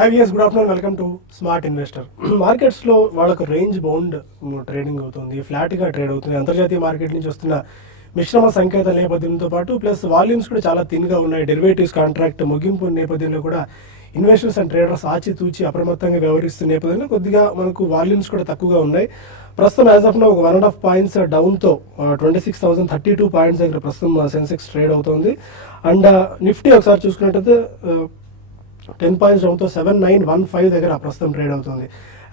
Hi V S, good afternoon. Welcome to smart investor. మార్కెట్స్లో వాళ్ళకు range bound trading అవుతుంది, ఫ్లాట్గా ట్రేడ్ అవుతుంది. అంతర్జాతీయ మార్కెట్ నుంచి వస్తున్న మిశ్రమ సంకేతాల నేపథ్యంతో పాటు ప్లస్ వాల్యూమ్స్ కూడా చాలా థిన్గా ఉన్నాయి. డెరివేటివ్స్ కాంట్రాక్ట్ ముగింపు నేపథ్యంలో కూడా ఇన్వెస్టర్స్ అండ్ ట్రేడర్స్ ఆచితూచి అప్రమత్తంగా వ్యవహరిస్తున్న నేపథ్యంలో కొద్దిగా మనకు వాల్యూమ్స్ కూడా తక్కువగా ఉన్నాయి. ప్రస్తుతం యాజ్ ఆఫ్ నో ఒక 1.5 పాయింట్స్ డౌన్తో 26,032 పాయింట్స్ దగ్గర ప్రస్తుతం సెన్సెక్స్ ట్రేడ్ అవుతుంది. అండ్ నిఫ్టీ ఒకసారి చూసుకున్నట్టయితే 10 పాయింట్స్ డౌన్తో 7915 దగ్గర ప్రస్తుతం ట్రేడ్ అవుతుంది.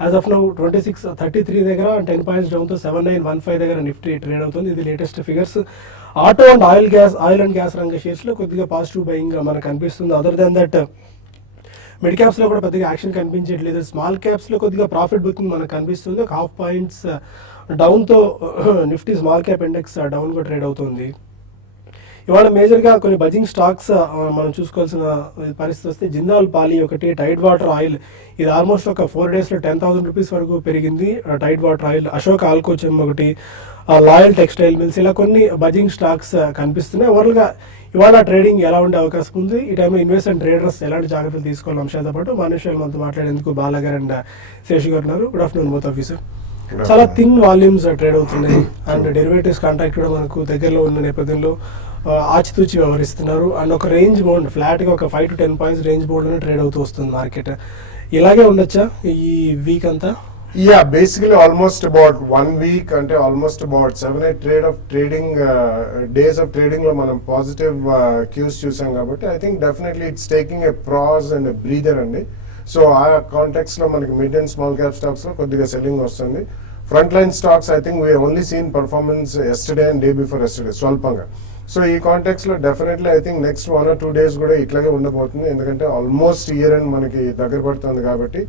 యాజ్ ఆఫ్ నౌ 2633 దగ్గర 10 పాయింట్స్ డౌన్తో 7915 దగ్గర నిఫ్టీ ట్రేడ్ అవుతుంది. ఇది latest figures. Auto and oil and gas రంగ షేర్స్లో కొద్దిగా పాజిటివ్ బయింగ్ మనకు కనిపిస్తుంది. అదర్ దెన్ దట్ మిడ్ క్యాప్స్లో కూడా పెద్దగా యాక్షన్ కనిపించట్లేదు. స్మాల్ క్యాప్స్లో కొద్దిగా ప్రాఫిట్ బుకింగ్ మనకు కనిపిస్తుంది. ఒక 1/2 పాయింట్స్ డౌన్తో నిఫ్టీ స్మాల్ క్యాప్ ఇండెక్స్ డౌన్గా ట్రేడ్ అవుతుంది. ఇవాళ మేజర్గా కొన్ని బజింగ్ స్టాక్స్ మనం చూసుకోవాల్సిన పరిస్థితి వస్తే జిందాల్ పాలి ఒకటి, టైడ్ వాటర్ ఆయిల్ ఇది ఆల్మోస్ట్ ఒక 4 డేస్లో 10,000 రూపీస్ వరకు పెరిగింది. టైడ్ వాటర్ ఆయిల్, అశోక్ ఆల్కోచెమ్ ఒకటి, లాయల్ టెక్స్టైల్ మిల్స్, ఇలా కొన్ని బజింగ్ స్టాక్స్ కనిపిస్తున్నాయి. ఓవరాల్గా ఇవాళ ట్రేడింగ్ ఎలా ఉండే అవకాశం ఉంది, ఈ టైంలో ఇన్వెస్ట్ అండ్ ట్రేడర్స్ ఎలాంటి జాగ్రత్తలు తీసుకోవాలి అంశాలతో పాటు మనుషులు మనతో మాట్లాడేందుకు బాలాగారు అండ్ శేషు గారు ఉన్నారు. Good afternoon both of you sir. చాలా థిన్ వాల్యూమ్స్ ట్రేడ్ అవుతున్నాయి అండ్ డెరివేటివ్స్ కాంట్రాక్ట్ కూడా మనకు దగ్గరలో ఉన్న నేపథ్యంలో ఆచితూచి వ్యవహరిస్తున్నారు. అండ్ ఒక రేంజ్ బౌండ్ ఫ్లాట్గా ఒక 5 to 10 పాయింట్స్ రేంజ్ బౌండ్లోనే ట్రేడ్ అవుతూ వస్తుంది మార్కెట్. ఇలాగే ఉండొచ్చా ఈ వీక్ అంతా? Yeah, basically almost about 1 week అంటే almost about 7-8 days of trading లో మనం పాజిటివ్ క్యూస్ చూసాం కాబట్టి I think definitely it's taking a pause and breather అండి. సో ఆ కాంటెక్స్ట్ లో మనకి mid and small cap stocks లో కొద్దిగా సెల్లింగ్ వస్తుంది. Front line stocks I think we only seen performance yesterday and day before yesterday స్వల్పంగా. So ఈ context లో definitely I think next 1 or 2 days కూడా ఇట్లాగే ఉండబోతుంది. ఎందుకంటే ఆల్మోస్ట్ ఇయర్ అండ్ మనకి దగ్గర పడుతుంది కాబట్టి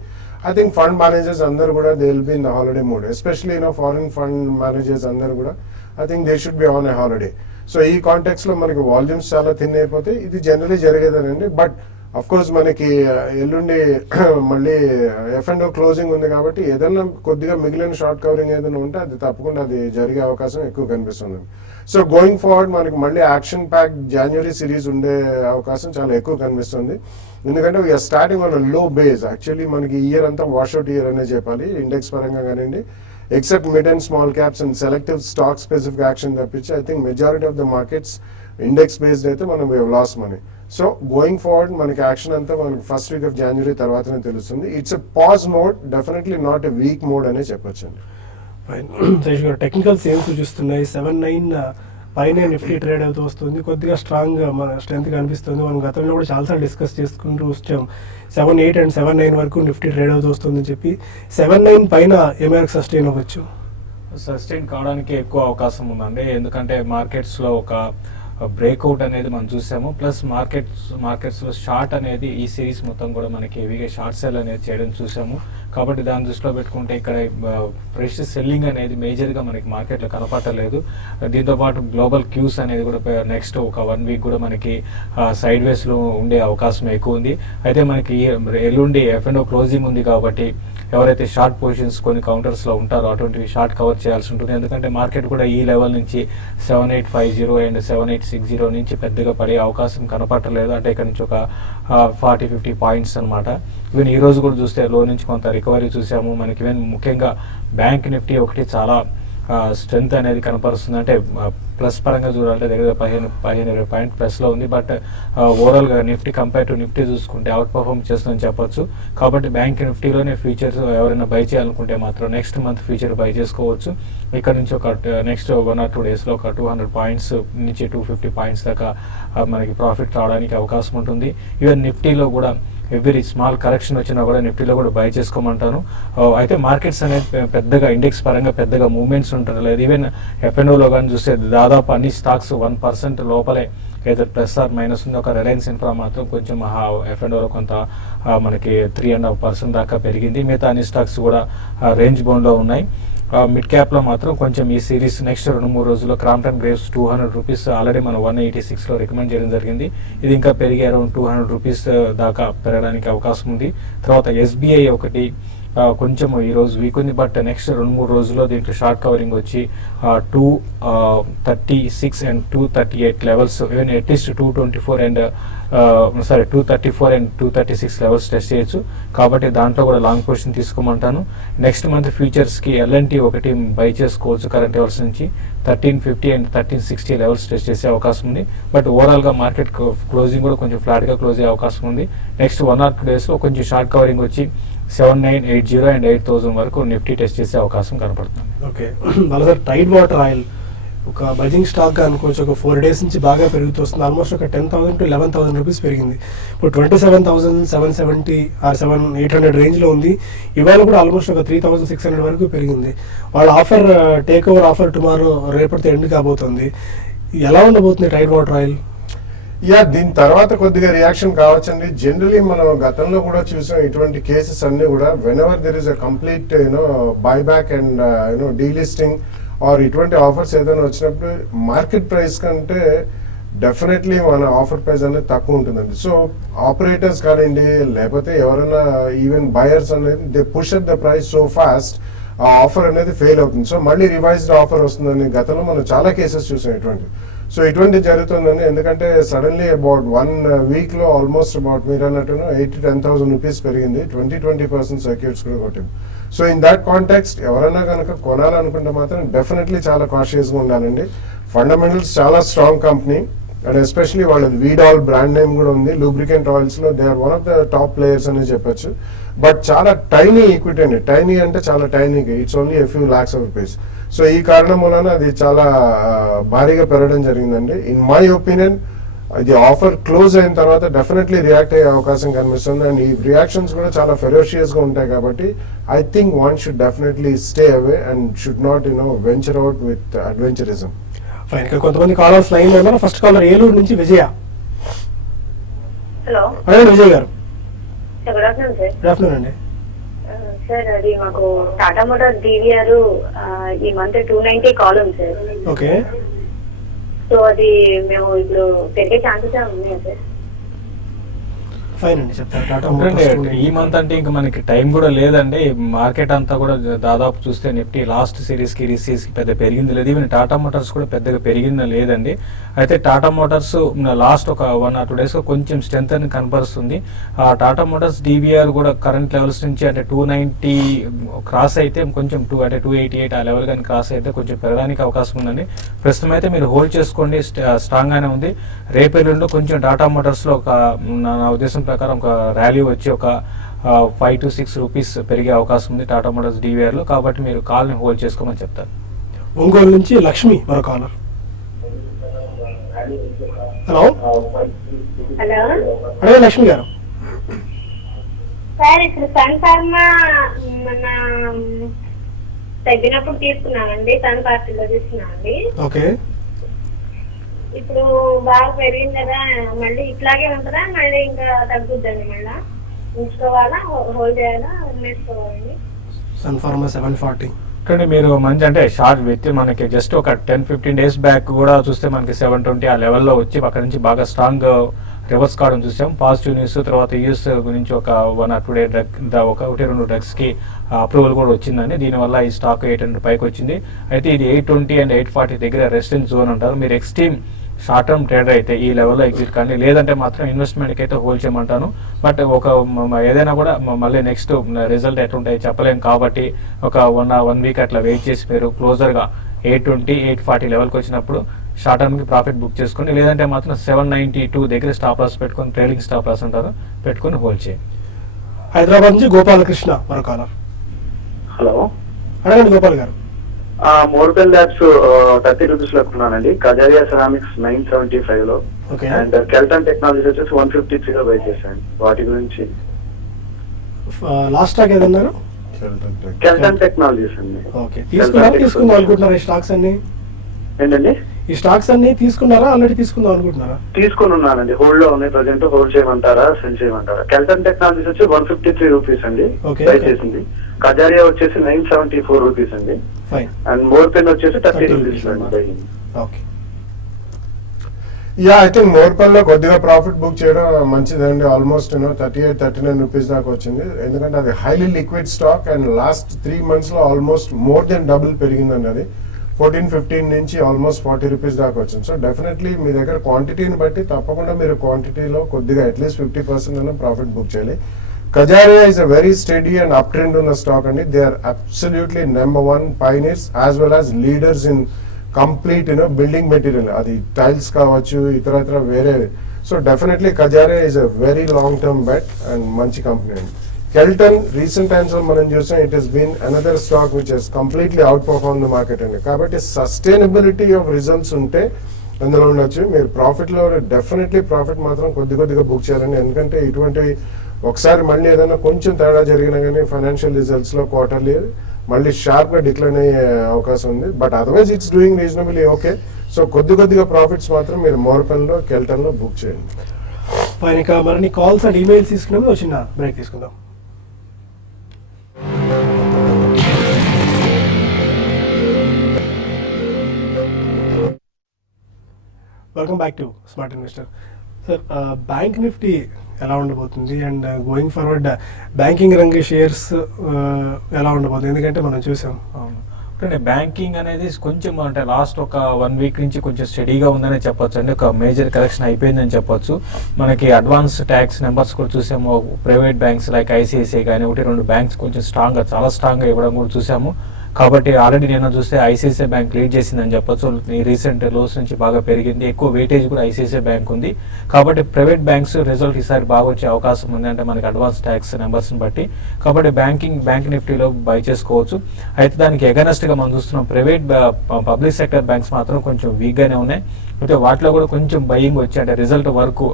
I think fund managers అందరు కూడా they will be in the holiday mode, especially foreign fund managers అందరు కూడా I think they should be on a holiday. So ఈ కాంటెక్స్ట్ లో మనకి వాల్యూమ్స్ చాలా థిన్ అయిపోతే ఇది జనరలీ జరిగేదేనండి. బట్ అఫ్ కోర్స్ మనకి ఎల్లుండి మళ్ళీ F&O క్లోజింగ్ ఉంది కాబట్టి ఏదైనా కొద్దిగా మిగిలిన షార్ట్ కవరింగ్ ఏదైనా ఉంటే అది తప్పకుండా అది జరిగే అవకాశం ఎక్కువ కనిపిస్తుంది. సో గోయింగ్ ఫార్వర్డ్ మనకి మళ్ళీ యాక్షన్ ప్యాక్ జనవరి సిరీస్ ఉండే అవకాశం చాలా ఎక్కువ కనిపిస్తుంది. ఎందుకంటే we're starting on low base. Actually మనకి ఇయర్ అంతా వాష్అవుట్ ఇయర్ అనే చెప్పాలి ఇండెక్స్ పరంగా కానివ్వండి, except mid and small caps and selective stock specific action తప్పించి I think majority of the markets index based అయితే మనం we lose money. So going forward మనకి యాక్షన్ అంతా మనకి ఫస్ట్ వీక్ ఆఫ్ జనవరి తర్వాతనే తెలుస్తుంది. It's a pause mode, definitely not a weak mode అనే చెప్పొచ్చండి. టెక్నికల్ సేమ్ సూచిస్తున్నాయి. 79 పైన నిఫ్టీ ట్రేడ్ అవుతూ వస్తుంది. కొద్దిగా స్ట్రాంగ్ మన స్ట్రెంత్ కనిపిస్తుంది. మనం గతంలో కూడా చాలాసార్లు డిస్కస్ చేసుకుంటూ వచ్చాం 7-8 and 7-9 వరకు నిఫ్టీ ట్రేడ్ అవుతూ వస్తుందని చెప్పి. 7-9 పైన ఏ మేరకు సస్టైన్ అవ్వచ్చు? సస్టైన్ కావడానికి ఎక్కువ అవకాశం ఉందండి. ఎందుకంటే మార్కెట్స్లో ఒక బ్రేక్అవుట్ అనేది మనం చూసాము. ప్లస్ మార్కెట్స్లో షార్ట్ అనేది ఈ సిరీస్ మొత్తం కూడా మనకి హెవీగా షార్ట్ సెల్ అనేది చేయడం చూసాము. కాబట్టి దాన్ని దృష్టిలో పెట్టుకుంటే ఇక్కడ ఫ్రెష్ సెల్లింగ్ అనేది మేజర్గా మనకి మార్కెట్లో కనపడలేదు. దీంతోపాటు గ్లోబల్ క్యూస్ అనేది కూడా నెక్స్ట్ ఒక 1 week కూడా మనకి సైడ్ వేస్లో ఉండే అవకాశం ఎక్కువ ఉంది. అయితే మనకి ఎల్లుండి F&O క్లోజింగ్ ఉంది కాబట్టి ఎవరైతే షార్ట్ పొజిషన్స్ కొన్ని కౌంటర్స్లో ఉంటారో అటువంటివి షార్ట్ కవర్ చేయాల్సి ఉంటుంది. ఎందుకంటే మార్కెట్ కూడా ఈ లెవెల్ నుంచి 7850 అండ్ 7860 నుంచి పెద్దగా పడే అవకాశం కనపడలేదు. అంటే ఇక్కడ నుంచి ఒక 40-50 పాయింట్స్ అనమాట. ఈవెన్ ఈ రోజు కూడా చూస్తే లో నుంచి కొంత రికవరీ చూసాము. మనకి ఈవెన్ ముఖ్యంగా బ్యాంక్ నిఫ్టీ ఒకటి చాలా స్ట్రెంత్ అనేది కనపరుస్తుంది. అంటే ప్లస్ పరంగా చూడాలంటే దగ్గర 15-20 పాయింట్ ప్లస్లో ఉంది. బట్ ఓవరాల్గా నిఫ్టీ కంపేర్ టు నిఫ్టీ చూసుకుంటే అవుట్ పర్ఫార్మ్ చేస్తుందని చెప్పొచ్చు. కాబట్టి బ్యాంక్ నిఫ్టీలోనే ఫ్యూచర్స్ ఎవరైనా బై చేయాలనుకుంటే మాత్రం నెక్స్ట్ మంత్ ఫ్యూచర్ బై చేసుకోవచ్చు. ఇక్కడ నుంచి ఒక నెక్స్ట్ 1 or 2 డేస్లో ఒక 200 పాయింట్స్ నుంచి 250 పాయింట్స్ దాకా మనకి ప్రాఫిట్ రావడానికి అవకాశం ఉంటుంది. ఈవెన్ నిఫ్టీలో కూడా ఎవ్రీ స్మాల్ కరెక్షన్ వచ్చినా కూడా నిఫ్టీలో కూడా బై చేసుకోమంటాను. అయితే మార్కెట్స్ అనేది పెద్దగా ఇండెక్స్ పరంగా పెద్దగా మూవ్మెంట్స్ ఉండలేదు. ఈవెన్ F&Oలో కానీ చూస్తే దాదాపు అన్ని స్టాక్స్ 1% లోపలే ఏదో ప్లస్ ఆర్ మైనస్ ఉంది. ఒక రిలయన్స్ ఇన్ఫ్రా మాత్రం కొంచెం F&Oలో కొంత మనకి 3.5% దాకా పెరిగింది. మిగతా అన్ని స్టాక్స్ కూడా రేంజ్ బౌండ్లో ఉన్నాయి. మిడ్ క్యాప్లో మాత్రం కొంచెం ఈ సిరీస్ నెక్స్ట్ 2-3 రోజుల్లో క్రాంప్టన్ గ్రేవ్స్ 200 రూపీస్ ఆల్రెడీ మనం 186లో రికమెండ్ చేయడం జరిగింది. ఇది ఇంకా పెరిగి అరౌండ్ 200 రూపీస్ దాకా పెరగడానికి అవకాశం ఉంది. తర్వాత SBI ఒకటి కొంచెం ఈ రోజు వీక్ ఉంది, బట్ నెక్స్ట్ 2-3 రోజుల్లో దీంట్లో షార్ట్ కవరింగ్ వచ్చి 236 and 238 levels, even at least 224 and 234 and 236 levels test చేయొచ్చు. కాబట్టి దాంట్లో కూడా లాంగ్ పొజిషన్ తీసుకోమంటాను. నెక్స్ట్ మంత్ ఫ్యూచర్స్కి LNT ఒకటి బై చేసుకోవచ్చు కరెంట్ లెవెల్స్ నుంచి 1350 అండ్ 1360 లెవెల్స్ టెస్ట్ చేసే అవకాశం ఉంది. బట్ ఓవరాల్గా మార్కెట్ క్లోజింగ్ కూడా కొంచెం ఫ్లాట్గా క్లోజ్ అయ్యే అవకాశం ఉంది. నెక్స్ట్ 1 or 2 డేస్లో కొంచెం షార్ట్ కవరింగ్ వచ్చి 7980 అండ్ 8000 వరకు నిఫ్టీ టెస్ట్ చేసే అవకాశం కనపడుతుంది. ఓకే, మళ్ళీ సార్ టైడ్ వాటర్ ఆయిల్ ఒక బజింగ్ స్టాక్ అనుకోవచ్చు, ఒక 4 days నుంచి బాగా పెరుగుతూ వస్తుంది. ఆల్మోస్ట్ ఒక 10,000 to 11,000 రూపీస్ పెరిగింది. ఇప్పుడు 27,770 or 7,800 రేంజ్లో ఉంది. ఇవాళ కూడా ఆల్మోస్ట్ ఒక 3,600 వరకు పెరిగింది. వాళ్ళ offer take over offer tomorrow రేపటితో ఎండ్ కాబోతుంది. ఎలా ఉండబోతుంది టైడ్ వాటర్ ఆయిల్? దీని తర్వాత కొద్దిగా రియాక్షన్ కావచ్చండి. జనరలీ మనం గతంలో కూడా చూసాం ఇటువంటి కేసెస్ అన్ని కూడా whenever there is a complete buyback and delisting or ఇటువంటి ఆఫర్స్ ఏదైనా వచ్చినప్పుడు మార్కెట్ ప్రైస్ కంటే డెఫినెట్లీ మన ఆఫర్ ప్రైస్ అనేది తక్కువ ఉంటుందండి. సో ఆపరేటర్స్ కానివ్వండి లేకపోతే ఎవరైనా ఈవెన్ బయర్స్ అనేది they push at the price so fast, ఆ ఆఫర్ అనేది ఫెయిల్ అవుతుంది. సో మళ్ళీ రివైజ్డ్ ఆఫర్ వస్తుందని గతంలో మనం చాలా కేసెస్ చూసాం ఇటువంటి. సో ఇటువంటి జరుగుతుందని, ఎందుకంటే సడన్లీ అబౌట్ 1 week లో ఆల్మోస్ట్ అబౌట్ మీరు అన్నట్టు 8,000-10,000 రూపీస్ పెరిగింది. 20% సర్క్యూట్స్ కూడా కొట్టింది. సో ఇన్ దట్ కాంటెక్స్ట్ ఎవరైనా కనుక కొనాలనుకుంటే మాత్రం డెఫినెట్లీ చాలా కాషియస్గా ఉండాలండి. ఫండమెంటల్స్ చాలా స్ట్రాంగ్ కంపెనీ అండ్ ఎస్పెషలీ వాళ్ళది వీడాల్ బ్రాండ్ నేమ్ కూడా ఉంది. లూబ్రికెంట్ ఆయిల్స్ లో they are one of the top players అని చెప్పొచ్చు. బట్ చాలా టైనీ ఈక్విటీ అండి. టైనీ అంటే చాలా టైనీగా, it's only a few lakhs of rupees. So ఈ కారణం వలన అది చాలా భారీగా పెరగడం జరిగిందండి. ఇన్ మై ఒపీనియన్ ఇది ఆఫర్ క్లోజ్ అయిన తర్వాత డెఫినెట్లీ రియాక్ట్ అయ్యే అవకాశం కనిపిస్తుంది. అండ్ ఈ రియాక్షన్స్ కూడా చాలా ఫెరోషియస్ గా ఉంటాయి. కాబట్టి I think one should definitely stay away and should not venture out with adventurism. Fine, ఇంకా కొంతమంది కాలర్స్ లైన్ లో ఉన్నారు. ఫస్ట్ కాలర్ ఏలూరు నుంచి విజయ. హలో, అదే విజయ్ గారు. Good afternoon sir. Good afternoon అండి. సార్ అది మాకు టాటా మోటార్స్ DVR ఈ మంత్ 290 కాల్ ఉంది సార్. ఓకే, సో అది మేము ఇప్పుడు పెరిగే ఛాన్సెస్ ఉన్నాయా సార్? ఫైన్ అండి, చెప్తాను. టాటా ఎందుకంటే మోటార్స్ ఈ మంత్ అంటే ఇంకా మనకి టైం కూడా లేదండి. మార్కెట్ అంతా కూడా దాదాపు చూస్తే నిఫ్టీ లాస్ట్ సిరీస్కి కి పెద్ద పెరిగింది లేదు. ఈవెన్ టాటా మోటార్స్ కూడా పెద్దగా పెరిగింది లేదండి. అయితే టాటా మోటార్స్ లాస్ట్ ఒక 1 or 2 days కొంచెం స్ట్రెంత్ అని కనపరుస్తుంది. ఆ టాటా మోటార్స్ DVR కూడా కరెంట్ లెవెల్స్ నుంచి అంటే 290 క్రాస్ అయితే కొంచెం 288 ఆ లెవెల్ కానీ క్రాస్ అయితే కొంచెం పెరగడానికి అవకాశం ఉందండి. ప్రస్తుతం అయితే మీరు హోల్డ్ చేసుకోండి, స్ట్రాంగ్ గానే ఉంది. రేపు ఎల్లుండి కొంచెం టాటా మోటార్స్ లో ఒక నా ఉద్దేశం ప్రకారం ఒక ర్యాలీ వచ్చి ఒక 5 to 6 రూపీస్ పెరిగే అవకాశం ఉంది టాటా మోటార్స్ DVR లో. కాబట్టి మీరు కాల్ని హోల్డ్ చేసుకోమని చెప్తారు. ఒంగోలు నుంచి లక్ష్మి మరో కాలర్. హలో, హలో అదే లక్ష్మి గారు. సార్, ఇప్పుడు సన్ ఫార్మా మన తగ్గినప్పుడు తీసుకున్నామండి, సన్ పార్టీలో తీసుకున్నామండి. ఓకే, ఇప్పుడు బాగా పెరిగింది కదా, మళ్ళీ ఇట్లాగే ఉంటుందా, మళ్ళీ ఇంకా తగ్గుద్దండి? మళ్ళీ ఉంచుకోవాలా, హోల్డ్ చేయాలా, వేసుకోవాలండి? సన్ ఫార్మా 740. కానీ మీరు మంచి అంటే షార్ట్ విత్ మనకి జస్ట్ ఒక 10-15 days బ్యాక్ కూడా చూస్తే మనకి 720 ఆ లెవెల్లో వచ్చి అక్కడ నుంచి బాగా స్ట్రాంగ్ రివర్స్ కావడం చూసాం. పాజిటివ్ న్యూస్ తర్వాత యూఎస్ గురించి ఒక 1 or 2 day ఒక 1-2 డ్రగ్స్కి అప్రూవల్ కూడా వచ్చిందని, దీనివల్ల ఈ స్టాక్ 800 పైకి వచ్చింది. అయితే ఇది 820 and 840 దగ్గర రెసిస్టెన్స్ జోన్ అంటారు. మీరు ఎక్స్ట్రీమ్ షార్ట్ టర్మ్ ట్రేడర్ అయితే ఈ లెవెల్లో ఎగ్జిట్ కానీ, లేదంటే మాత్రం ఇన్వెస్ట్మెంట్కి అయితే హోల్డ్ చేయమంటాను. బట్ ఒక ఏదైనా కూడా మళ్ళీ నెక్స్ట్ రిజల్ట్ ఎట్లుంటాయి చెప్పలేం. కాబట్టి ఒక 1 week అట్లా వెయిట్ చేసి మీరు క్లోజర్గా 820, 840 లెవెల్కి వచ్చినప్పుడు షార్ట్ టర్మ్కి ప్రాఫిట్ బుక్ చేసుకుని, లేదంటే మాత్రం 792 దగ్గర స్టాప్ లాస్ పెట్టుకొని, ట్రైలింగ్ స్టాప్ లాస్ అంటారు, పెట్టుకొని హోల్డ్ చేయండి. హైదరాబాద్ నుంచి గోపాలకృష్ణ మరో కాలర్. హలో, అడగండి గోపాల్ గారు. మోర్బెల్ ల్యాబ్స్ 30 రూపీస్ లో కొన్నానండి. కజారియా సెరామిక్స్ 975 లో, ఓకే, అండ్ కెల్టన్ టెక్నాలజీస్ వచ్చేసి 153 లో బై చేశాను. వాటి గురించి లాస్ట్ స్టాక్ ఏదన్నారు? కెల్టన్ టెక్నాలజీస్ అండి. ఓకే, తీసుకుందాం అనుకుంటున్నారా ఈ స్టాక్స్ అన్ని? ఏంటండి, ఈ స్టాక్స్ అన్ని తీసుకున్నారా, ఆల్రెడీ తీసుకుందాం అనుకుంటున్నారా? తీసుకుని ఉన్నానండి, హోల్డ్ లో ఉన్నాయి. ప్రజెంట్ హోల్డ్ చేయమంటారా, సెల్ చేయమంటారా? కెల్టన్ టెక్నాలజీస్ వచ్చి 153 రూపీస్ అండి బై చేసింది. కజారియా వచ్చేసి 974 రూపీస్ అండి. ఫైన్. అండ్ మోర్ పెన్ వచ్చేసి 30 రూపీస్ అండి. ఓకే, యా ఐ థింక్ మోర్పల్లో కొద్దిగా ప్రాఫిట్ బుక్ చేయడం మంచిదండి. ఆల్మోస్ట్ 38-39 రూపీస్ దాకా వచ్చింది. ఎందుకంటే అది highly liquid stock and last 3 months లో ఆల్మోస్ట్ మోర్ దెన్ డబుల్ పెరిగిందండి. అది 14-15 నుంచి ఆల్మోస్ట్ 40 రూపీస్ దాకా వచ్చింది. సో డెఫినెట్లీ మీ దగ్గర క్వాంటిటీని బట్టి తప్పకుండా మీరు క్వాంటిటీలో కొద్దిగా అట్లీస్ట్ 50% అయినా ప్రాఫిట్ బుక్ చేయాలి. Kajaria is a very steady and uptrend on the stock and they are absolutely number one pioneers as well as leaders in complete building material. Adi tiles kavachu itara vere. So definitely Kajaria is a very long term bet and manchi company. Kelton recent times lo manam chusam it has been another stock which has completely outperformed the market and kabatti sustainability of results unte అందులో ఉండొచ్చు. మీరు profit లో definitely profit మాత్రం కొద్దిగా book చేయాలండి. ఎందుకంటే ఇటువంటి ఒకసారి మళ్ళీ ఏదైనా కొంచెం తేడా జరిగినా కానీ ఫైనాన్షియల్ రిజల్ట్స్ లో క్వార్టర్లీ మళ్ళీ షార్ప్ గా డిక్లైన్ అయ్యే అవకాశం ఉంది. But otherwise it's doing reasonably okay. So కొద్దిగా ప్రాఫిట్స్ మాత్రం మీరు మోర్పెన్ లో కెల్టన్ లో బుక్ చేయండి. ఫైన్. ఇక మరిన్ని కాల్స్ అండ్ ఈమెయిల్స్ తీసుకున్నాము. చిన్న బ్రేక్ తీసుకుందాం. Welcome back to smart investor. Sir, bank Nifty ఎలా ఉండబోతుంది అండ్ గోయింగ్ ఫార్వర్డ్ బ్యాంకింగ్ రంగ షేర్స్ ఎలా ఉండబోతుంది? ఎందుకంటే మనం చూసాం అంటే బ్యాంకింగ్ అనేది కొంచెం అంటే లాస్ట్ ఒక 1 week నుంచి కొంచెం స్టడీగా ఉందనే చెప్పొచ్చు అండి. ఒక మేజర్ కరెక్షన్ అయిపోయిందని చెప్పొచ్చు. మనకి అడ్వాన్స్ ట్యాక్స్ నెంబర్స్ కూడా చూసాము. ప్రైవేట్ బ్యాంక్స్ లైక్ ఐసిఐసిఐ కానీ 1-2 బ్యాంక్స్ కొంచెం చాలా స్ట్రాంగ్గా ఇవ్వడం కూడా చూసాము. కాబట్టి ఆల్రెడీ నేను చూస్తే ఐసిఐసిఐ బ్యాంక్ లీడ్ చేసిందని చెప్పొచ్చు. ఈ రీసెంట్ లోస్ నుంచి బాగా పెరిగింది. ఎక్కువ వెయిటేజ్ కూడా ఐసిఐసిఐ బ్యాంక్ ఉంది. కాబట్టి ప్రైవేట్ బ్యాంక్స్ రిజల్ట్ ఈసారి బాగా వచ్చే అవకాశం ఉంది, అంటే మనకి అడ్వాన్స్ ట్యాక్స్ నెంబర్స్ని బట్టి. కాబట్టి బ్యాంక్ నిఫ్టీలో బై చేసుకోవచ్చు. అయితే దానికి ఎగనెస్ట్గా మనం చూస్తున్నాం ప్రైవేట్ పబ్లిక్ సెక్టర్ బ్యాంక్స్ మాత్రం కొంచెం వీక్గానే ఉన్నాయి. అయితే వాటిలో కూడా కొంచెం బయింగ్ వచ్చి అంటే రిజల్ట్ వరకు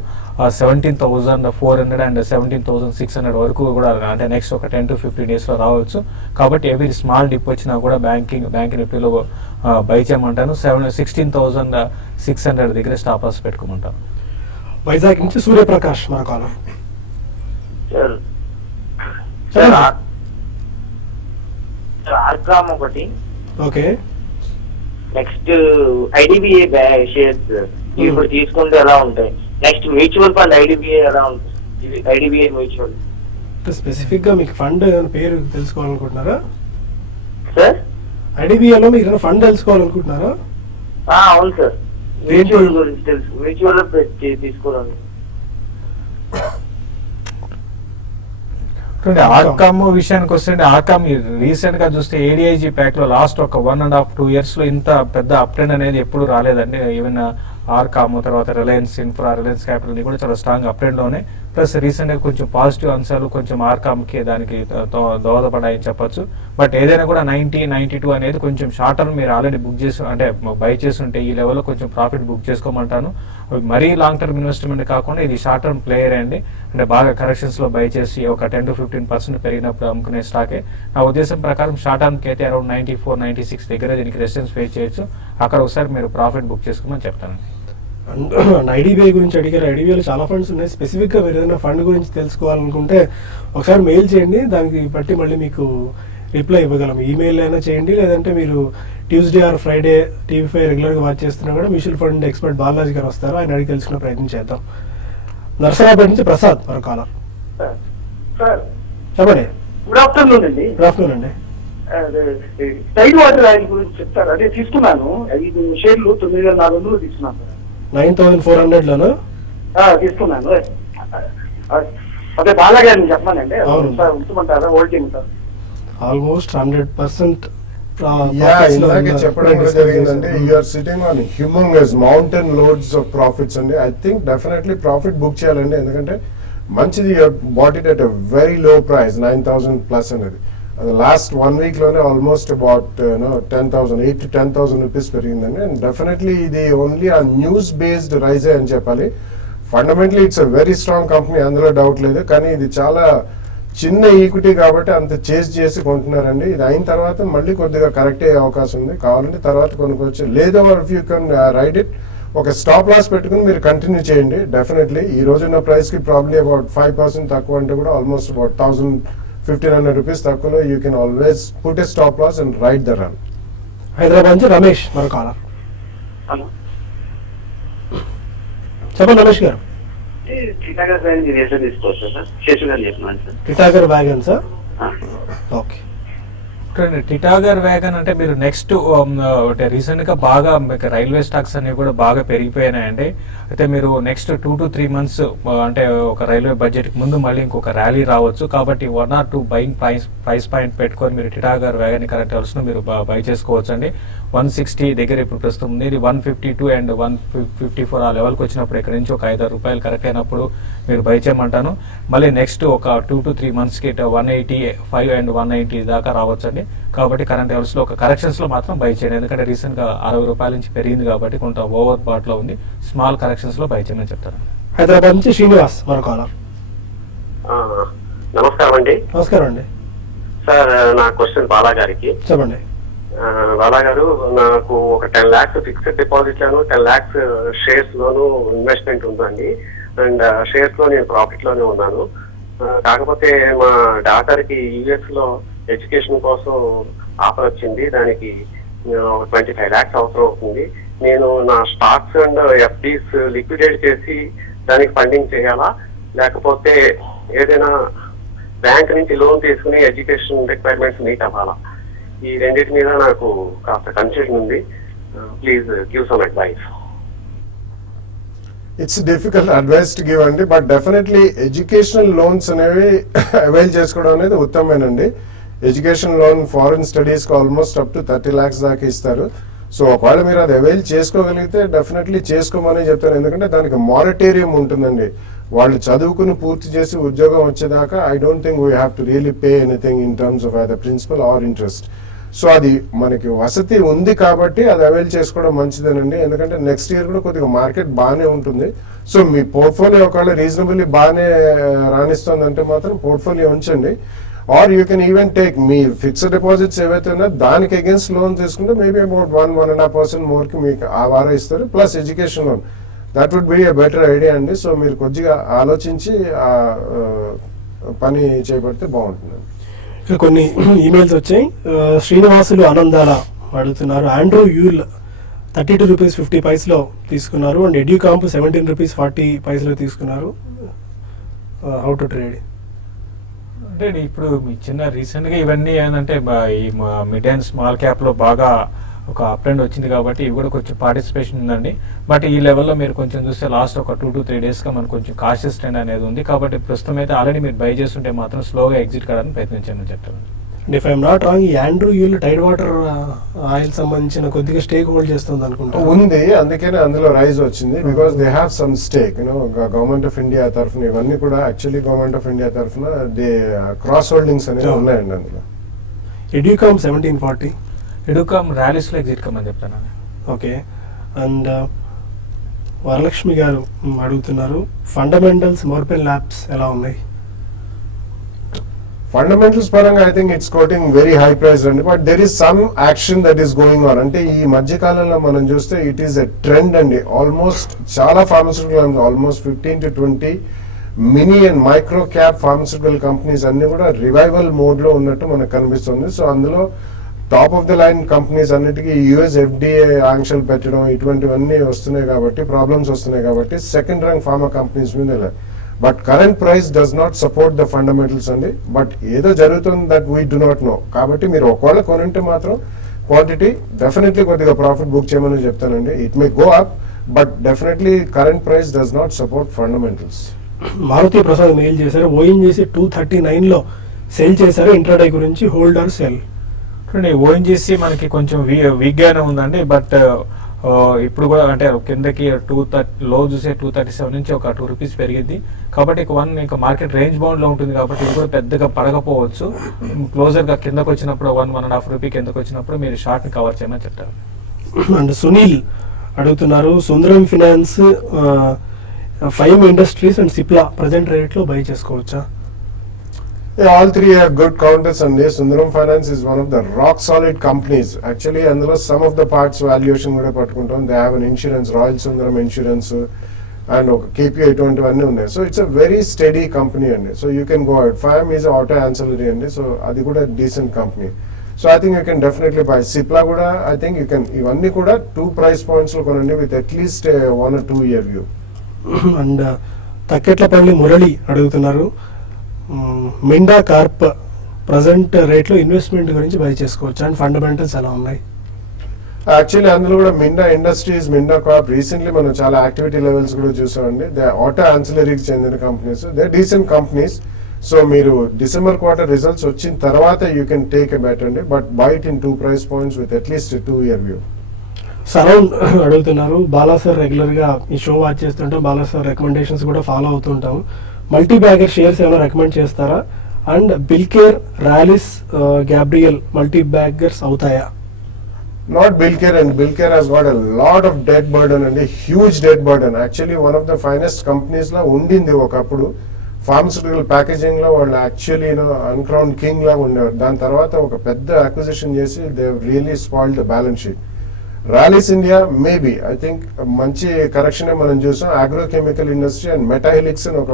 17,400 అండ్ 17,600 వరకు కూడా అంటే నెక్స్ట్ ఒక 10 to 15 డేస్లో రావచ్చు. కాబట్టి ఎవరీ స్మాల్ డిప్ వచ్చినా కూడా బ్యాంక్ నిఫ్టీలో బై చేయమంటాను. 16,600 దగ్గర స్టాప్ లాస్ పెట్టుకోమంటాను. వైజాగ్ నుంచి సూర్యప్రకాష్ మన కాలం. ఆర్కామ్ ఒకటి, ఓకే. నెక్స్ట్ ఐడిబిఐ షేర్స్ ఇప్పుడు తీసుకుంటే ఎలా ఉంటాయి? నెక్స్ట్ మ్యూచువల్ ఫండ్ ఐడిబిఐ ఎలా ఉంటుంది? ఐడిబిఐ మ్యూచువల్ స్పెసిఫిక్ గా మీకు ఫండ్ పేరు తెలుసుకోవాలనుకుంటున్నారా సార్? ఐడిబిఐలో మీకు ఏదైనా ఫండ్ తెలుసుకోవాలనుకుంటున్నారా? అవును సార్, మ్యూచువల్ గురించి తెలుసు. మ్యూచువల్ తీసుకోవాలి. ఆర్కామ్ విషయానికి వస్తే ఆర్కామ్ రీసెంట్ గా చూస్తే ఏడిఐజీ ప్యాక్ లో లాస్ట్ ఒక 1.5-2 years లో ఇంత పెద్ద అప్ ట్రెండ్ అనేది ఎప్పుడు రాలేదండి. ఈవెన్ ఆర్కామ్ తర్వాత రిలయన్స్ ఇన్ఫ్రా, రిలయన్స్ క్యాపిటల్ కూడా చాలా స్ట్రాంగ్ అప్ ట్రెండ్ లోనే. ప్లస్ రీసెంట్ గా కొంచెం పాజిటివ్ అంశాలు కొంచెం ఆర్కామ్ కి దానికి దోహదపడాయని చెప్పొచ్చు. బట్ ఏదైనా కూడా 90-92 అనేది కొంచెం షార్ట్ టర్మ్ మీరు ఆల్రెడీ బుక్ చేసి అంటే బై చేస్తుంటే ఈ లెవెల్లో కొంచెం ప్రాఫిట్ బుక్ చేసుకోమంటాను. మరీ లాంగ్ టర్మ్ ఇన్వెస్ట్మెంట్ కాకుండా ఇది షార్ట్ టర్మ్ ప్లేయర్ అండి. అంటే బాగా కరెక్షన్స్ లో బై చేసి ఒక 10 to 15% పెరిగినప్పుడు అమ్ముకునే స్టాకే. నా ఉద్దేశం ప్రకారం షార్ట్ టర్మ్ కి అయితే అరౌండ్ 94-96 దగ్గర దీనికి రెసిస్టెన్స్ ఫేస్ చేయొచ్చు. అక్కడ ఒకసారి మీరు ప్రాఫిట్ బుక్ చేసుకోమని చెప్తాను. అండ్ ఐడిబిఐ గురించి అడిగారు. ఐడిబిఐలో చాలా ఫండ్స్ ఉన్నాయి. స్పెసిఫిక్గా మీరు ఏదైనా ఫండ్ గురించి తెలుసుకోవాలనుకుంటే ఒకసారి మెయిల్ చేయండి, దానికి బట్టి మళ్ళీ మీకు రిప్లై ఇవ్వగలం. ఈమెయిల్ అయినా చేయండి, లేదంటే మీరు ట్యూస్డే ఆర్ ఫ్రైడే TV5 రెగ్యులర్గా వాచ్ చేస్తున్నా కూడా మ్యూచువల్ ఫండ్ ఎక్స్పర్ట్ బాలాజీ గారు వస్తారు. ఆయన అడిగి తెలుసుకునే ప్రయత్నం చేద్దాం. నర్సరాపేట నుంచి ప్రసాద్ మరో కాలం. చెప్పండి. గుడ్ ఆఫ్టర్నూన్ అండి. గుడ్ ఆఫ్టర్నూన్ అండి. టైడ్ వాటర్ ఆయిల్ గురించి చెప్తారు. అదే తీసుకున్నాను 5 షేర్లు 9,400 తీసుకున్నాను. 9,400లోను తీసుకున్నాను. అదే బాలాగారిని చెప్పానండి, ఉంచమంటారా హోల్డింగ్ ఉంటారు? ఆల్మోస్ట్ 100% ఇందాకే చెప్పడం కూడా జరిగిందంటే you're sitting on humongous mountain loads of profits అండి. I think definitely profit book చేయాలండి. ఎందుకంటే మంచిది bought it at a very low price 9,000+ అనేది. లాస్ట్ 1 week లోనే ఆల్మోస్ట్ అబౌట్ 8,000 to 10,000 రూపీస్ పెరిగిందండి. అండ్ డెఫినెట్లీ ఇది ఓన్లీ ఆ న్యూస్ బేస్డ్ రైజే అని చెప్పాలి. Fundamentally it's a very strong company, అందులో డౌట్ లేదు. కానీ ఇది చాలా చిన్న ఈక్విటీ కాబట్టి అంత చేసి కొంటున్నారండి. ఇది అయిన తర్వాత మళ్ళీ కొద్దిగా కరెక్ట్ అయ్యే అవకాశం ఉంది. కావాలంటే తర్వాత కొనుక్కోవచ్చు. లేదా if you can ride it, ఒక స్టాప్ లాస్ పెట్టుకుని మీరు కంటిన్యూ చేయండి. డెఫినెట్లీ ఈ రోజున్న ప్రైస్ కి ప్రాబ్లీ అబౌట్ 5% తక్కువ అంటే కూడా ఆల్మోస్ట్ అబౌట్ 1,100-1,500 రూపీస్ తక్కువలో you can always put a stop loss and ride the run. Hyderabad నుంచి రమేష్ మరో కాలం. చెప్పండి రమేష్ గారు. టిటాగర్ వ్యాగన్ మీరు ఎట్లా తీసుకోవచ్చు సార్? శేషు గారు చెప్పినాను sir. Titagarh wagon sir. Okay. Titagarh wagon అంటే మీరు నెక్స్ట్ అంటే రీసెంట్ గా బాగా మీకు రైల్వే స్టాక్స్ అనేవి కూడా బాగా పెరిగిపోయినాయండి. అయితే మీరు నెక్స్ట్ 2 to 3 months అంటే ఒక రైల్వే బడ్జెట్ కి ముందు మళ్ళీ ఇంకొక ర్యాలీ రావచ్చు. కాబట్టి 1 or 2 బయింగ్ ప్రైస్ పాయింట్ పెట్టుకొని మీరు టిటాగర్ వ్యాగన్ కరెక్ట్ అవర్స్ మీరు బై చేసుకోవచ్చు అండి. 160 దగ్గర ఇప్పుడు ప్రస్తుతం ఉంది. ఇది 152 and 154 ఆ లెవెల్కి వచ్చినప్పుడు ఇక్కడ నుంచి ఒక 5-6 రూపాయలు కరెక్ట్ అయినప్పుడు మీరు బై చేయమంటాను. మళ్ళీ నెక్స్ట్ ఒక 2 to 3 months కి 185 and 190 దాకా రావచ్చు అండి. కాబట్టి కరెంట్ లెవెల్స్ లో ఒక కరెక్షన్స్ లో మాత్రం బై చేయండి. ఎందుకంటే రీసెంట్ గా 60 రూపాయల నుంచి పెరిగింది కాబట్టి కొంత ఓవర్ బాట్ లో ఉంది. స్మాల్ కరెక్షన్స్ లో బై చేయమని చెప్తారు. హైదరాబాద్ నుంచి శ్రీనివాస్ మన కాలర్. నమస్కారం అండి. నమస్కారం అండి సార్. నా క్వశ్చన్ బాలా గారికి. చెప్పండి. బాలా గారు, నాకు ఒక 10 lakhs ఫిక్స్డ్ డిపాజిట్ లోను 10 lakhs షేర్స్ లోను ఇన్వెస్ట్మెంట్ ఉందండి. అండ్ షేర్స్ లో నేను ప్రాఫిట్ లోనే ఉన్నాను. కాకపోతే మా డాటర్ కి యుఎస్ లో ఎడ్యుకేషన్ కోసం ఆఫర్ వచ్చింది. దానికి 25 lakhs అవసరం అవుతుంది. నేను నా స్టాక్స్ అండ్ ఎఫ్డీస్ లిక్విడేట్ చేసి దానికి ఫండింగ్ చేయాలా, లేకపోతే ఏదైనా బ్యాంక్ నుంచి లోన్ తీసుకుని ఎడ్యుకేషన్ రిక్వైర్మెంట్స్ మీట్ అవ్వాలా? ఈ రెండింటి మీద నాకు కాస్త కన్ఫ్యూజన్ ఉంది. Please give some advice. It's difficult advice to give అండి, బట్ డెఫినెట్లీ ఎడ్యుకేషనల్ లోన్స్ అనేవి అవైల్ చేసుకోవడం అనేది ఉత్తమమేనండి. ఎడ్యుకేషన్ లోన్ ఫారిన్ స్టడీస్ కి ఆల్మోస్ట్ అప్ టు 30 lakhs దాకా ఇస్తారు. సో ఒకవేళ మీరు అది అవైల్ చేసుకోగలిగితే డెఫినెట్లీ చేసుకోమని చెప్తాను. ఎందుకంటే దానికి మారటేరియం ఉంటుందండి. వాళ్ళు చదువుకుని పూర్తి చేసి ఉద్యోగం వచ్చేదాకా I don't think we have to really pay anything in terms of either principal or interest. So అది మనకి వసతి ఉంది కాబట్టి అది అవైల్ చేసుకోవడం మంచిదేనండి. ఎందుకంటే నెక్స్ట్ ఇయర్ కూడా కొద్దిగా మార్కెట్ బాగానే ఉంటుంది. సో మీ పోర్ట్ఫోలియో ఒకవేళ రీజనబుల్లీ బాగానే రాణిస్తుందంటే మాత్రం పోర్ట్ఫోలియో ఉంచండి. Or you can even take మీ ఫిక్స్డ్ డిపాజిట్స్ ఏవైతే ఉన్నాయో దానికి అగేన్స్ట్ లోన్ తీసుకుంటే మేబీ అబౌట్ 1-1.5% మోర్ కి మీకు ఆ వారం ఇస్తారు. Plus education loan, that would be a better idea అండి. సో మీరు కొద్దిగా ఆలోచించి పని చేపడితే బాగుంటుందండి. కొన్ని ఈమెయిల్స్ వచ్చాయి. శ్రీనివాసులు ఆనందాల అడుగుతున్నారు. ఆండ్రూ యూల్ 32 రూపీస్ 50 పైస్లో తీసుకున్నారు. అండ్ ఎడ్యూకాంప్ 17 రూపీస్ 40 పైస్లో తీసుకున్నారు. How to trade? అంటే ఇప్పుడు మీ చిన్న రీసెంట్ గా ఇవన్నీ ఏంటంటే ఈ మిడ్ అండ్ స్మాల్ క్యాప్ లో బాగా ఒక అప్ ట్రెండ్ వచ్చింది కాబట్టి ఇవి కూడా కొంచెం పార్టిసిపేషన్ ఉందండి. బట్ ఈ లెవెల్లో మీరు కొంచెం చూస్తే లాస్ట్ ఒక 2 to 3 days గా మనకు కొంచెం కాషియస్ ట్రెండ్ అనేది ఉంది. కాబట్టి ప్రస్తుతం అయితే ఆల్రెడీ మీరు బై చేస్తుంటే మాత్రం స్లోగా ఎగ్జిట్ కావడానికి ప్రయత్నించమని చెప్తాను. ఇఫ్ ఐఎమ్ నాట్ రాంగ్, ఈ Andrew Yule Tide Water Oil సంబంధించిన కొద్దిగా స్టేక్ హోల్డ్ చేస్తుంది అనుకుంటా. ఉంది, అందుకనే అందులో రైజ్ వచ్చింది. Because they have some stake government of India తరఫున. ఇవన్నీ కూడా యాక్చువల్లీ గవర్నమెంట్ ఆఫ్ ఇండియా తరఫున దే క్రాస్ హోల్డింగ్స్ అనేవి ఉన్నాయండి అందులో. ఎడ్యూకామ్ 1740. ఎడ్యూకామ్ ర్యాలీస్ లో ఎగ్జిట్ కమ్మని చెప్తాను. ఓకే. అండ్ వరలక్ష్మి గారు అడుగుతున్నారు, ఫండమెంటల్స్ మోర్పెన్ ల్యాబ్స్ ఎలా ఉన్నాయి? ఫండమెంటల్స్ పరంగా I think it's quoting very high price అండి. But there is some action that is going on. అంటే ఈ మధ్య కాలంలో మనం చూస్తే ఇట్ ఈస్ ఎ ట్రెండ్ అండి. ఆల్మోస్ట్ చాలా pharmaceutical, almost 15 to 20 mini and micro cap pharmaceutical companies అన్ని కూడా రివైవల్ మోడ్ లో ఉన్నట్టు మనకు కనిపిస్తుంది. సో అందులో top of the line companies అన్నిటికీ యుఎస్ ఎఫ్డిఏ ఆంక్షలు పెట్టడం ఇటువంటివన్నీ వస్తున్నాయి కాబట్టి, ప్రాబ్లమ్స్ వస్తున్నాయి కాబట్టి సెకండ్ ర్యాంక్ ఫార్మా కంపెనీస్ మీద వెళ్ళారు. But current price does not support the fundamentals అండి. బట్ ఏదో జరుగుతుంది that we do not know. కాబట్టి మీరు ఒకవేళ కొనుంటే మాత్రం క్వాంటిటీ డెఫినెట్లీ కొద్దిగా ప్రాఫిట్ బుక్ చేయమని చెప్తానండి. It may go up, but definitely current price does not support fundamentals. Maruti Prasad mail చేశారు, ఓఎన్జీసీ 239లో సెల్ చేశారు, ఇంట్రాడే గురించి హోల్డ్ ఆర్ సెల్? ఓఎన్జీసీ మనకి కొంచెం వీక్ గానే ఉందండి. బట్ ఇప్పుడు కూడా అంటే కిందకి 230 లో చూసే 237 నుంచి ఒక 2 రూపీస్ పెరిగింది. కాబట్టి ఇంకా మార్కెట్ రేంజ్ బౌండ్ లో ఉంటుంది కాబట్టి ఇది కూడా పెద్దగా పడకపోవచ్చు. క్లోజర్ గా కిందకు వచ్చినప్పుడు 1-1.5 రూపీ కిందకు వచ్చినప్పుడు మీరు షార్ట్ ని కవర్ చేయమని చెప్తారు. అండ్ సునీల్ అడుగుతున్నారు, Sundaram Finance, Fiem Industries and Cipla present rate లో బై చేసుకోవచ్చా? All three have good counters and Sundaram Finance is one of the rock solid companies. Actually, అందులో some of the parts valuation కూడా పట్టుకుంటాం. They have an insurance, Royal Sundaram Insurance and KPI ఇటువంటివన్నీ ఉన్నాయి. So it's a very steady company అండి. So you can go ahead. FIAM is auto ancillary అండి. So అది కూడా decent company. So I think you can definitely buy. Cipla కూడా I think you can. ఇవన్నీ కూడా 2 price points లో కొనండి with at least 1 or 2 year view. And Takketlapalli Murali అడుగుతున్నారు, Minda Corp present రేట్లో ఇన్వెస్ట్మెంట్ గురించి బై చేసుకోవచ్చు అండ్ ఫండమెంటల్స్ ఎలా ఉన్నాయి? యాక్చువల్లీ అందులో కూడా Minda industries, Minda Corp recently మనం చాలా యాక్టివిటీ లెవెల్స్ కూడా చూసామండి. దే ఆటో యాన్సిలరీకి చెందిన companies, they decent companies. So మీరు డిసెంబర్ క్వార్టర్ రిజల్ట్స్ వచ్చిన తర్వాత you can take a bet అండి, but bite in 2 price points with at least 2 year view. సరౌండ్ అడుగుతున్నారు, బాలా సార్ రెగ్యులర్గా ఈ షో వాచ్ చేస్తుంటాం, బాలా సార్ రికమెండేషన్స్ కూడా ఫాలో అవుతుంటాం, మల్టీ బ్యాగర్ షేర్స్ ఏమైనా రికమెండ్ చేస్తారా? And Bilcare, Rallis, Gabriel multi baggers అవుతాయా? Not Bilker, and Bilker has got a lot of debt burden and a huge debt burden. Actually one of the finest companies la undindi okappudu. Pharmaceutical packaging లో వాళ్ళు actually అన్క్రౌన్ king లా ఉండేవారు. దాని తర్వాత ఒక పెద్ద acquisition చేసి they really spoiled the balance sheet. Rallies India maybe I think మంచి correction మనం చూసాం. అగ్రోకెమికల్ ఇండస్ట్రీ అండ్ మెటాహిలిక్స్ అని ఒక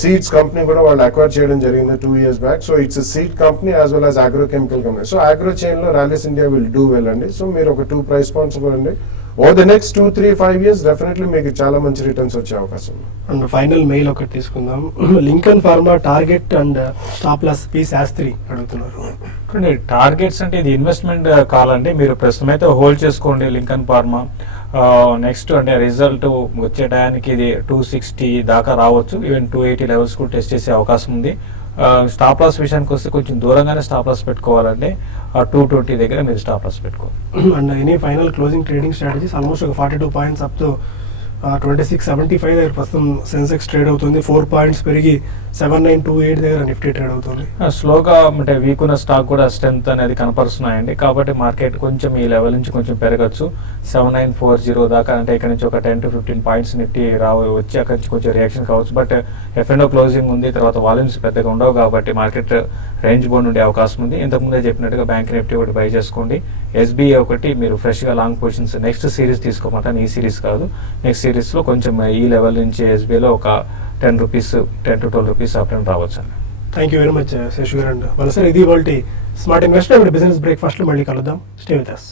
సీడ్స్ కంపెనీ కూడా వాళ్ళు అక్వైర్ చేయడం జరిగింది 2 years back. So it's seed company as well as agrochemical company. So agro chain లో Rallis India will do well అండి. సో మీరు ఒక 2 price points అండి. Over the next 2, 3, 5 years definitely మీకు చాలా మంచి రిటర్న్స్ వచ్చే అవకాశం ఉంది. అండ్ ఫైనల్ మెయిల్ ఒకటి తీసుకుందాం. Lincoln Pharma target and stop loss P Shastri అడుగుతున్నారు. టార్గెట్స్ అంటే ఇది ఇన్వెస్ట్మెంట్ కావాలండి, మీరు ప్రస్తుతం అయితే హోల్డ్ చేసుకోండి లింకన్ ఫార్మా. నెక్స్ట్ అంటే రిజల్ట్ వచ్చే టయానికి ఇది 260 దాకా రావచ్చు, ఈవెన్ 280 లెవెల్స్ కూడా టెస్ట్ చేసే అవకాశం ఉంది. స్టాప్ లాస్ విషయానికి వస్తే కొంచెం దూరంగానే స్టాప్ లాస్ పెట్టుకోవాలంటే 220 దగ్గర మీరు స్టాప్ లాస్ పెట్టుకోవాలి. And any final closing trading strategies? Almost ఒక 42 points అప్ టు 2675 దగ్గర ప్రస్తుతం సెన్సెక్స్ ట్రేడ్ అవుతుంది. 4 points పెరిగి 7928 దగ్గర నిఫ్టీ ట్రేడ్ అవుతుంది. స్లోగా అంటే వీక్ ఉన్న స్టాక్ కూడా స్ట్రెంత్ అనేది కనపరుస్తున్నాయండి, కాబట్టి మార్కెట్ కొంచెం ఈ లెవెల్ నుంచి కొంచెం పెరగచ్చు 7940 దాకా. అంటే ఇక్కడ నుంచి ఒక 10 to 15 points నిఫ్టీ వచ్చి అక్కడి నుంచి కొంచెం రియాక్షన్ కావచ్చు. బట్ F&O క్లోజింగ్ ఉంది, తర్వాత వాల్యూమ్స్ పెద్దగా ఉండవు కాబట్టి మార్కెట్ రేంజ్ బౌండ్ ఉండే అవకాశం ఉంది. ఇంతకుముందే చెప్పినట్టుగా బ్యాంక్ నిఫ్టీ ఒకటి బై చేసుకోండి, SBI ఒకటి మీరు ఫ్రెష్గా లాంగ్ పొజిషన్స్ నెక్స్ట్ సిరీస్ తీసుకోమంటాను, ఈ సిరీస్ కాదు, నెక్స్ట్ సిరీస్లో కొంచెం ఈ లెవెల్ నుంచి SBIలో ఒక 10 to 12 రూపీస్ అప్ అండ్ రావచ్చు అండి. Thank you very much Seshu garu. And sir ఇది వాళ్ళ స్మార్ట్ ఇన్వెస్టర్ బిజినెస్ బ్రేక్ఫాస్ట్ లో మళ్ళీ కలుద్దాం. Stay with us.